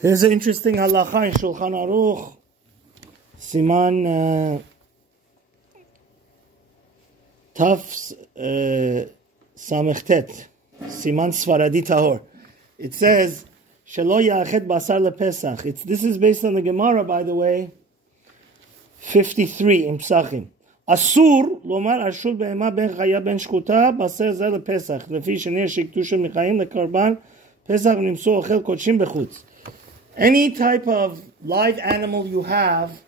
Here's an interesting halacha in Shulchan Aruch, Siman Taf Samechtet, Siman Svaradi Tahor. It says, Shelo Ya'achet Basar LePesach. This is based on the Gemara, by the way, 53 in Psachim. Asur lomar ashul be'ema ben chaya ben shkuta baser zeh LePesach. Lefi shenir shiktusha michayim lekarban Pesach nimso ochel kodshim bechutz. Any type of live animal you have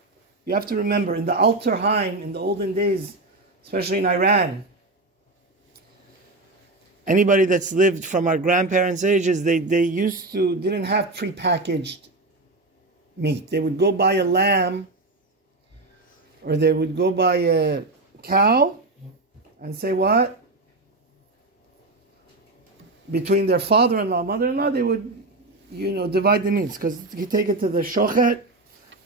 to remember, in the Alter Haim, in the olden days, especially in Iran, anybody that's lived from our grandparents' ages, they didn't have prepackaged meat. They would go buy a lamb, or they would go buy a cow, and say what? Between their father-in-law, mother-in-law, they would divide the meats, because you take it to the shochet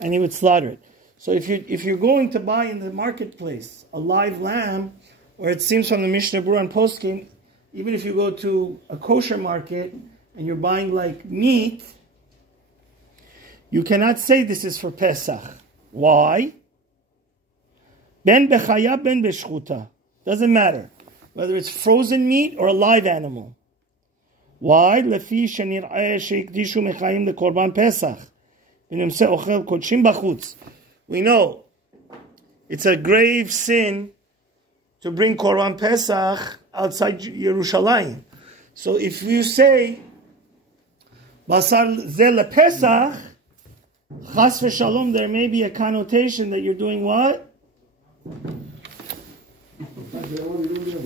and he would slaughter it. So if you're going to buy in the marketplace a live lamb, or it seems from the Mishnah Berurah and Poskim, even if you go to a kosher market and you're buying like meat, you cannot say this is for Pesach. Why? Ben bechaya, ben beshchuta. Doesn't matter whether it's frozen meat or a live animal. Why? Lefi shenir'eh sheikdishu mechayim lekorban Pesach. V'nimseh ochel kodshim bachutz. We know it's a grave sin to bring Korban Pesach outside Yerushalayim. So if you say Basar Zeh LePesach, Chas v'Shalom, there may be a connotation that you're doing what?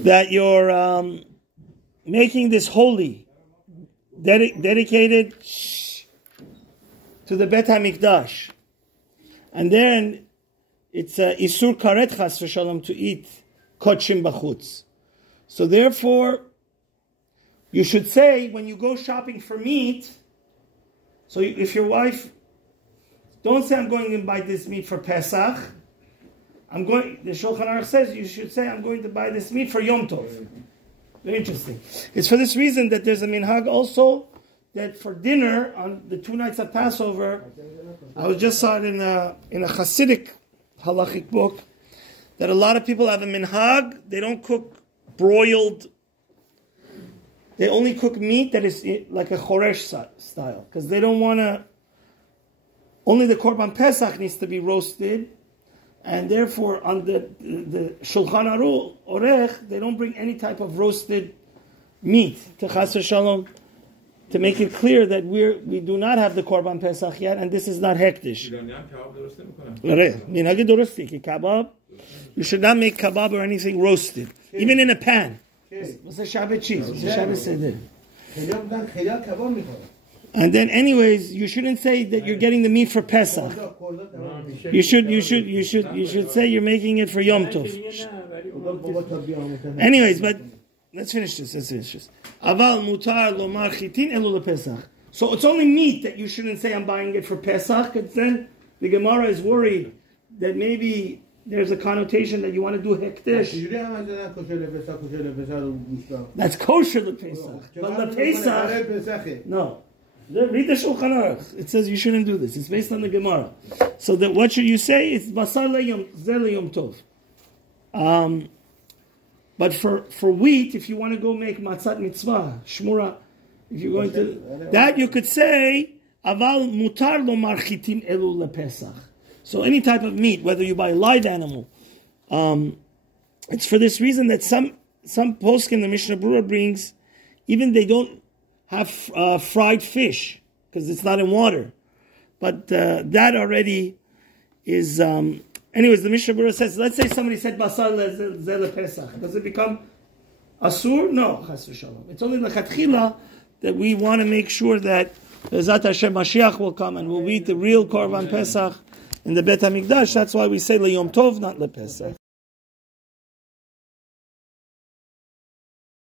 That you're making this holy, dedicated to the Bet HaMikdash. And then it's Isur Karet Chas v'Shalom to eat Kodshim Bachutz. So therefore, you should say when you go shopping for meat, so if your wife, don't say I'm going to buy this meat for Pesach. The Shulchan Aruch says you should say I'm going to buy this meat for Yom Tov. Very interesting. It's for this reason that there's a minhag also that for dinner on the 2 nights of Passover, I just saw it in a Hasidic halachic book, that a lot of people have a minhag. They don't cook broiled. They only cook meat that is like a choresh style, because they don't want to. Only the Korban Pesach needs to be roasted, and therefore on the Shulchan Aruch Orech, they don't bring any type of roasted meat to Chas v'Shalom, to make it clear that we do not have the Korban Pesach yet, and this is not hektish. You should not make kebab or anything roasted, even in a pan. What's a Shabbat cheese? What's a Shabbat seder? And then, anyways, you shouldn't say that you're getting the meat for Pesach. You should say you're making it for Yom Tov. Anyways, but let's finish this. Aval mutar lomar chitin elu lePesach. So it's only meat that you shouldn't say I'm buying it for Pesach, because then the Gemara is worried that maybe there's a connotation that you want to do hektish. That's kosher lePesach. But lePesach, no. Read the Shulchan Aruch. It says you shouldn't do this. It's based on the Gemara. So that what should you say? It's basar leyom tov. But for wheat, if you want to go make matzat mitzvah, shmura, if you're going to that, you could say aval mutar lomar chitim elu lePesach. So any type of meat, whether you buy a live animal, it's for this reason that some poskim the Mishnah Berurah brings, even they don't have fried fish because it's not in water, but that already is. Anyways, the Mishnah Berurah says, let's say somebody said basar zeh LePesach. Does it become asur? No, chas v'shalom. It's only lechatchila that we want to make sure that Be'ezrat Hashem Mashiach will come and we'll eat the real Korban Pesach in the Bet HaMikdash. That's why we say leyom tov, not lePesach.